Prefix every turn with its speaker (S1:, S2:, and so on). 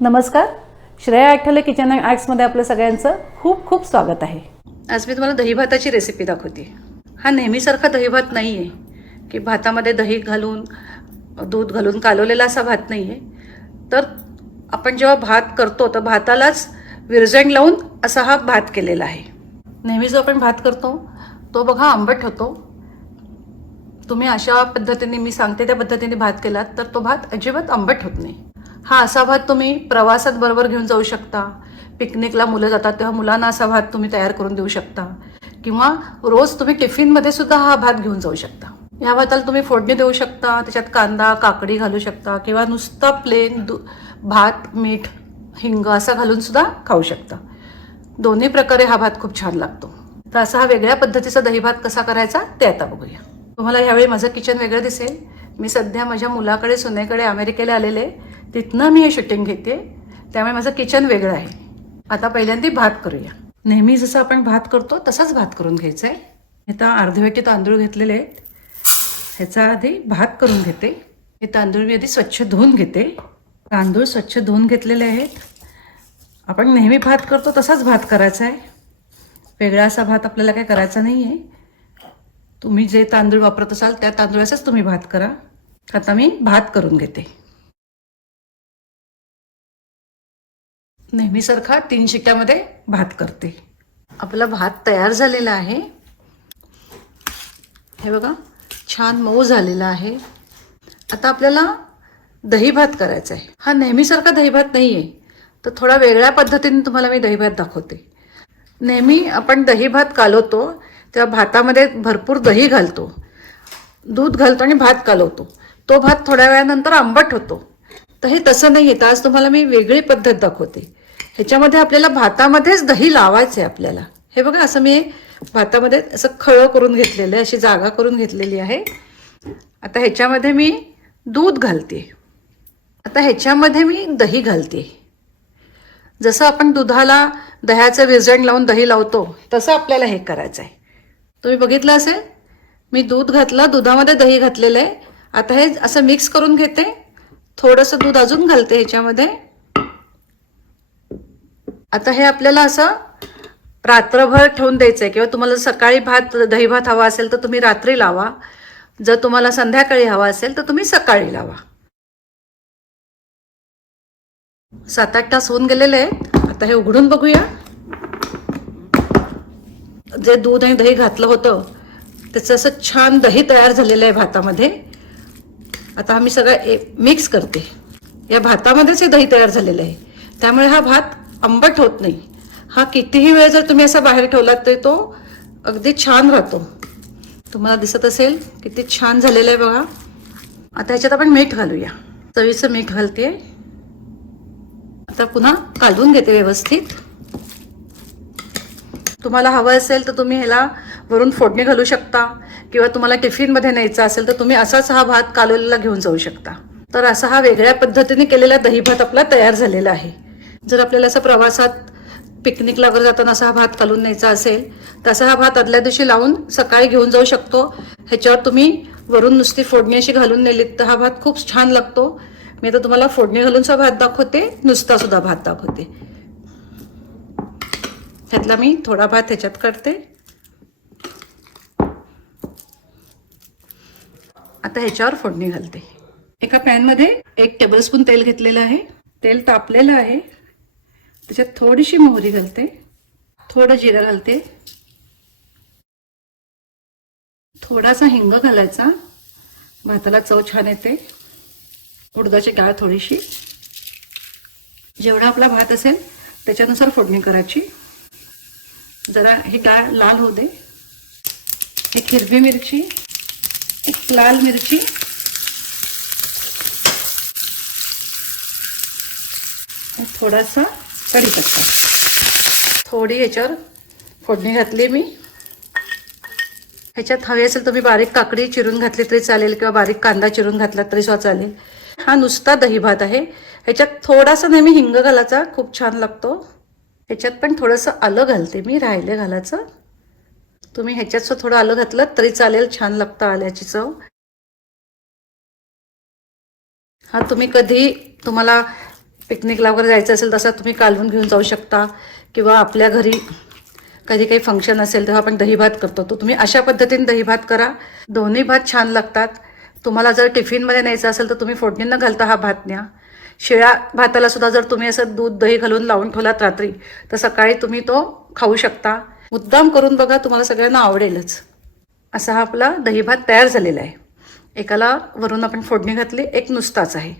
S1: नमस्कार. Shreya Athavale kitchen and आर्ट्समध्ये आपलं सगळ्यांचं खूप खूप स्वागत आहे. आज मी तुम्हाला दही भाताची रेसिपी दाखवते. हा नेहमीसारखा दही भात नाही आहे की भातामध्ये दही घालून दूध घालून कालवलेला असा भात नाही आहे तर आपण जेव्हा भात करतो तर भातालाच विरजण लावून असा हा भात केलेला आहे. नेहमी जो आपण भात करतो तो बघा आंबट होतो. तुम्ही अशा पद्धतीने मी सांगते त्या पद्धतीने भात केलात तर तो भात अजिबात आंबट होत नाही. हा असा भात तुम्ही प्रवासात बरोबर घेऊन जाऊ शकता. पिकनिकला मुलं जातात तेव्हा मुलांना असा भात तुम्ही तयार करून देऊ शकता. किंवा रोज तुम्ही टिफिनमध्ये सुद्धा हा भात घेऊन जाऊ शकता. ह्या भाताला तुम्ही फोडणी देऊ शकता त्याच्यात कांदा काकडी घालू शकता किंवा नुसता प्लेन दु भात मीठ हिंग असा घालून सुद्धा खाऊ शकता. दोन्ही प्रकारे हा भात खूप छान लागतो. तर असा हा वेगळ्या पद्धतीचा दही भात कसा करायचा ते आता बघूया. तुम्हाला ह्यावेळी माझं किचन वेगळं दिसेल. मी सध्या माझ्या मुलाकडे सुनेकडे अमेरिकेला आलेले. तिथनं मी हे शूटिंग घेते. त्यामुळे माझं किचन वेगळं आहे. आता पहिल्यांदा भात करूया. नेहमी जसं आपण भात करतो तसाच भात करून घ्यायचा आहे आता अर्धवेटी तांदूळ घेतलेले आहेत. ह्याचा आधी भात करून घेते. हे तांदूळ मी आधी स्वच्छ धुवून घेते. तांदूळ स्वच्छ धुवून घेतलेले आहेत. आपण नेहमी भात करतो तसाच भात करायचा आहे. वेगळा असा भात आपल्याला काय करायचा नाही आहे तुम्ही जे तांदूळ वापरत असाल त्या तांदूळाचाच तुम्ही भात करा. आता मी भात करून घेते. नेहमीसारखा तीन शिट्ट्यामध्ये भात करते. आपला भात तयार झालेला आहे. हे बघा छान मऊ झालेला आहे. आता आपल्याला दही भात करायचा आहे. हा नेहमीसारखा दही भात नाही आहे तर थोडा वेगळ्या पद्धतीने तुम्हाला मी दही भात दाखवते. नेहमी आपण दही भात कालवतो तेव्हा भातामध्ये भरपूर दही घालतो. दूध घालतो आणि भात कालवतो. तो भात थोड्या वेळानंतर आंबट होतो. तर हे तसं नाही आहे तर आज तुम्हाला मी वेगळी पद्धत दाखवते. ह्याच्यामध्ये आपल्याला भातामध्येच दही लावायचं आहे आपल्याला. हे बघा असं मी भातामध्ये असं खळं करून घेतलेलं आहे अशी जागा करून घेतलेली आहे. आता ह्याच्यामध्ये मी दूध घालते. आता ह्याच्यामध्ये मी दही घालते. जसं आपण दुधाला दह्याचं विरजण लावून दही लावतो तसं आपल्याला हे करायचं आहे तुम्ही बघितलं असेल? मी दूध घातलं दुधामध्ये दही घातलेलं आहे. आता हे असं मिक्स करून घेते. थोडंसं दूध अजून घालते ह्याच्यामध्ये. आता हे आपल्याला असं रात्रभर ठेवून द्यायचं आहे किंवा तुम्हाला सकाळी भात दही भात हवा असेल तर तुम्ही रात्री लावा. जर तुम्हाला संध्याकाळी हवा असेल तर तुम्ही सकाळी लावा. सात आठ तास होऊन गेलेले आहेत. आता हे उघडून बघूया. जे दूध आणि दही घातलं होतं त्याचं असं छान दही तयार झालेलं आहे भातामध्ये. आता आम्ही सगळं मिक्स करते. या भातामध्येच हे दही तयार झालेलं आहे. त्यामुळे हा भात आंबट होत नाही. हा कितीही वेळ जर तुम्ही असा बाहेर ठेवलात तरी तो अगदी छान राहतो. तुम्हाला दिसत असेल किती छान झालेलं आहे बघा. आता ह्याच्यात आपण मीठ घालूया. चवीचं मीठ घालते. आता पुन्हा काढून घेते व्यवस्थित. तुम्हाला हवं असेल तर तुम्ही ह्याला वरून फोडणी घालू शकता. किंवा तुम्हाला टिफिनमध्ये न्यायचा असेल तर तुम्ही असाच हा भात कालवलेला घेऊन जाऊ शकता. तर असा हा वेगळ्या पद्धतीने केलेला दही भात आपला तयार झालेला आहे. जर आपल्याला असं प्रवासात पिकनिकला वगैरे जाताना असा हा भात घालून न्यायचा असेल तर असा हा भात आदल्या दिवशी लावून सकाळी घेऊन जाऊ शकतो. ह्याच्यावर तुम्ही वरून नुसती फोडणी अशी घालून नेलीत तर हा भात खूप छान लागतो. मी आता तुम्हाला फोडणी घालून सुद्धा भात दाखवते नुसता सुद्धा भात दाखवते. त्यातला मी थोडा भात ह्याच्यात करते आता ह्याच्यावर फोडणी घालते. एका पॅनमध्ये एक टेबलस्पून तेल घेतलेलं आहे. तेल तापलेलं आहे. त्याच्यात थोडीशी मोहरी घालते थोडं जिरं घालते. थोडासा हिंग घालायचा. भाताला चव छान येते. उडदाची डाळ थोडीशी. जेवढा आपला भात असेल त्याच्यानुसार फोडणी करायची. जरा ही डाळ लाल होऊ दे. एक हिरवी मिरची एक लाल मिरची. थोडासा कढीपत्ता. थोडी ह्याच्यावर फोडणी घातली मी. ह्याच्यात हवी असेल तुम्ही बारीक काकडी चिरून घातली तरी चालेल किंवा बारीक कांदा चिरून घातला तरी सुद्धा चालेल. हा नुसता दही भात आहे. ह्याच्यात थोडासा नेहमी हिंग घालायचा खूप छान लागतो. ह्याच्यात पण थोडंसं आलं घालते मी राहिले घालायचं. तुम्ही ह्याच्यात सुद्धा थोडं आलं घातलं तरी चालेल छान लागतं आल्याची चव. हा तुम्ही कधी तुम्हाला पिकनिकला वगैरे जायचं असेल तसं तुम्ही कालवून घेऊन जाऊ शकता. किंवा आपल्या घरी कधी काही फंक्शन असेल तेव्हा आपण दही भात करतो. तर तुम्ही अशा पद्धतीने दही भात करा. दोन्ही भात छान लागतात. तुम्हाला जर टिफिनमध्ये न्यायचं असेल तर तुम्ही फोडणीनं घालता हा भात न्या. शिळ्या भाताला सुद्धा जर तुम्ही असं दूध दही घालून लावून ठेवलात रात्री तर सकाळी तुम्ही तो खाऊ शकता. मुद्दाम करून बघा तुम्हाला सगळ्यांना आवडेलच. असा हा आपला दही भात तयार झालेला आहे. एकाला वरून आपण फोडणी घातली एक नुसताच आहे.